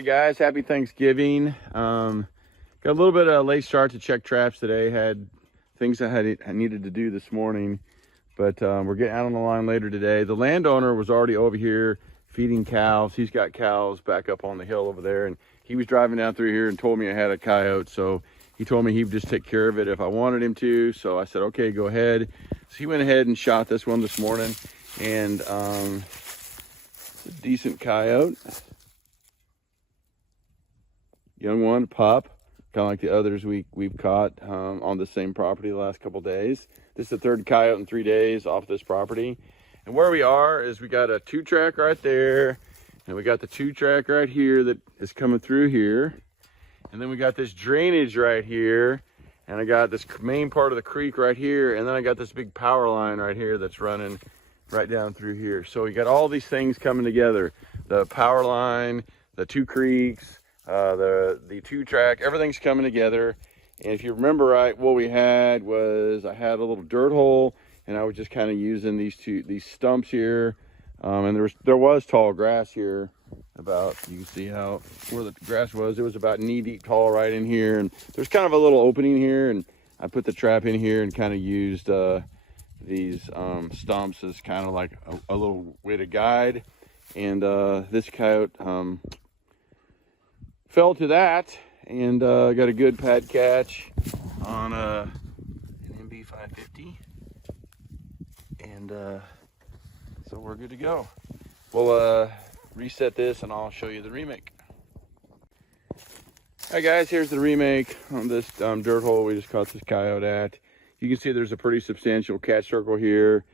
right, guys, happy Thanksgiving. Got a little bit of a late start to check traps today. Had things I needed to do this morning, but we're getting out on the line later today. The landowner was already over here feeding cows. He's got cows back up on the hill over there, and he was driving down through here and told me I had a coyote, so he told me he would just take care of it if I wanted him to. So I said, okay, go ahead. So he went ahead and shot this one this morning, and it's a decent coyote. Young one, pup, kind of like the others we've caught on the same property the last couple days. This is the third coyote in 3 days off this property. And where we are is we got a 2-track right there, and we got the 2-track right here that is coming through here. And then we got this drainage right here, and I got this main part of the creek right here, and then I got this big power line right here that's running right down through here. So we got all these things coming together. The power line, the 2 creeks, the 2-track, everything's coming together. And if you remember right, what we had was I had a little dirt hole, and I was just kind of using these stumps here, and there was tall grass here. About, you can see how where the grass was, it was about knee deep tall right in here, and there's kind of a little opening here, and I put the trap in here and kind of used these stumps as kind of like a little way to guide. And this coyote fell to that, and got a good pad catch on an MB 550, and so we're good to go. We'll reset this and I'll show you the remake. Alright guys, here's the remake on this dirt hole we just caught this coyote at. You can see there's a pretty substantial catch circle here.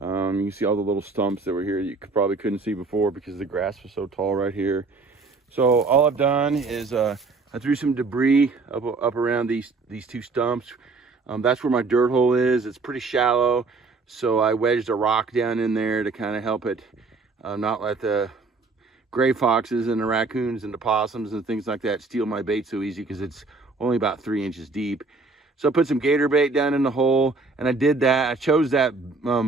You can see all the little stumps that were here you probably couldn't see before because the grass was so tall right here. So all I've done is I threw some debris up around these 2 stumps. That's where my dirt hole is. It's pretty shallow, so I wedged a rock down in there to kind of help it not let the gray foxes and the raccoons and the possums and things like that steal my bait so easy, because it's only about 3 inches deep. So I put some gator bait down in the hole, and I did that. I chose that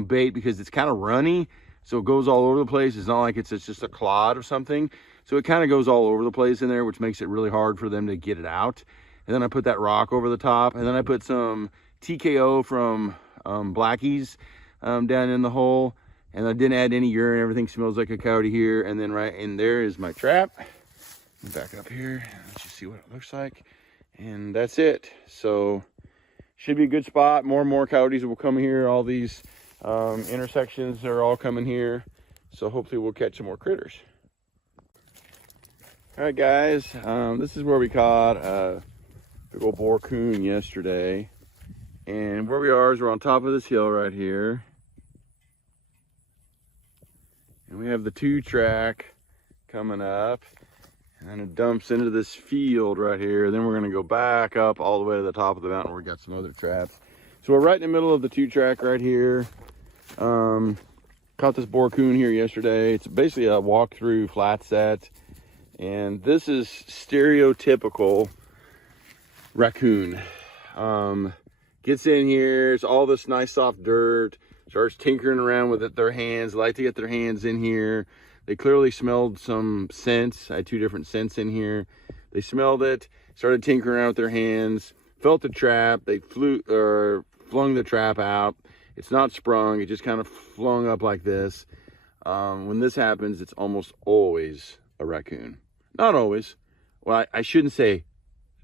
bait because it's kind of runny, so it goes all over the place. It's not like it's just a clod or something. So it kind of goes all over the place in there, which makes it really hard for them to get it out. And then I put that rock over the top, and then I put some TKO from Blackie's down in the hole. And I didn't add any urine. Everything smells like a coyote here. And then right in there is my trap. Back up here, let you see what it looks like. And that's it. So should be a good spot. More and more coyotes will come here. All these intersections are all coming here. So hopefully we'll catch some more critters. All right, guys. This is where we caught a big old boar coon yesterday. And where we are is we're on top of this hill right here. And we have the 2-track coming up, and then it dumps into this field right here. Then we're going to go back up all the way to the top of the mountain where we got some other traps. So we're right in the middle of the 2-track right here. Caught this boar coon here yesterday. It's basically a walk-through flat set, and this is stereotypical raccoon. Gets in here, it's all this nice soft dirt, starts tinkering around with it, their hands, like to get their hands in here. They clearly smelled some scents. I had 2 different scents in here. They smelled it, started tinkering around with their hands, felt the trap. They flung the trap out. It's not sprung, it just kind of flung up like this. When this happens, it's almost always a raccoon. Not always. Well, I shouldn't say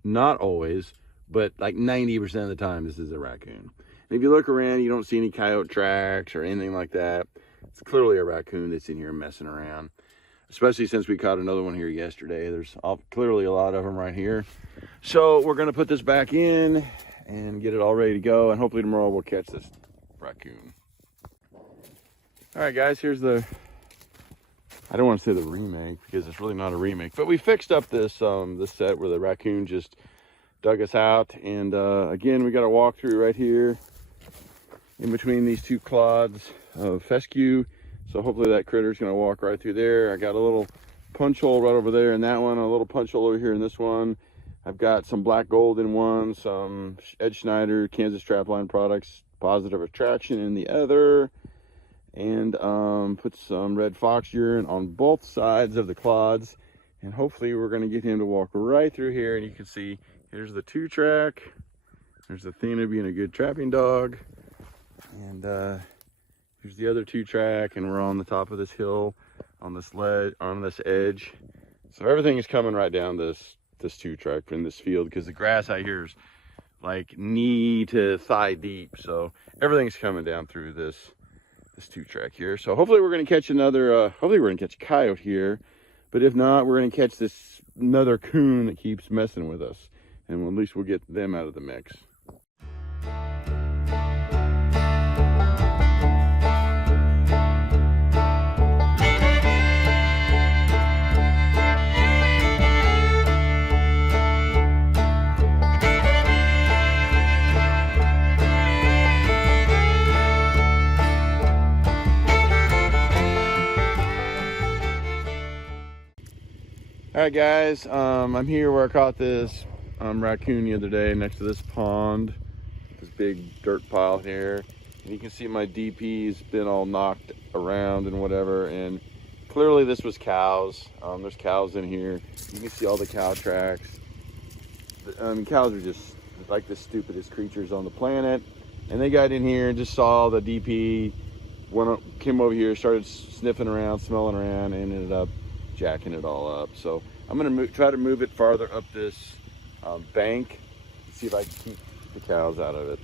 not always, but like 90% of the time, this is a raccoon. And if you look around, you don't see any coyote tracks or anything like that. It's clearly a raccoon that's in here messing around, especially since we caught another one here yesterday. There's clearly a lot of them right here. So we're going to put this back in and get it all ready to go, and hopefully tomorrow we'll catch this raccoon. All right, guys, here's the, I don't want to say the remake because it's really not a remake, but we fixed up this this set where the raccoon just dug us out. And again, we got a walk through right here in between these 2 clods of fescue. So hopefully that critter's going to walk right through there. I got a little punch hole right over there in that one, a little punch hole over here in this one. I've got some black gold in one, some Ed Schneider Kansas Trapline products, Positive Attraction in the other, and put some red fox urine on both sides of the clods. And hopefully we're gonna get him to walk right through here, and you can see here's the 2-track. There's Athena being a good trapping dog. And here's the other 2-track, and we're on the top of this hill, on this ledge, on this edge. So everything is coming right down this 2-track in this field, because the grass out here is like knee to thigh deep. So everything's coming down through this 2-track here. So hopefully we're gonna catch another, hopefully we're gonna catch a coyote here. But if not, we're gonna catch another coon that keeps messing with us. And at least we'll get them out of the mix. All right, guys, I'm here where I caught this raccoon the other day next to this pond, this big dirt pile here. And you can see my DP's been all knocked around and whatever, and clearly this was cows. There's cows in here. You can see all the cow tracks. Cows are just like the stupidest creatures on the planet. And they got in here and just saw the DP, came over here, started sniffing around, smelling around, and ended up jacking it all up. So I'm gonna try to move it farther up this bank, see if I can keep the cows out of it.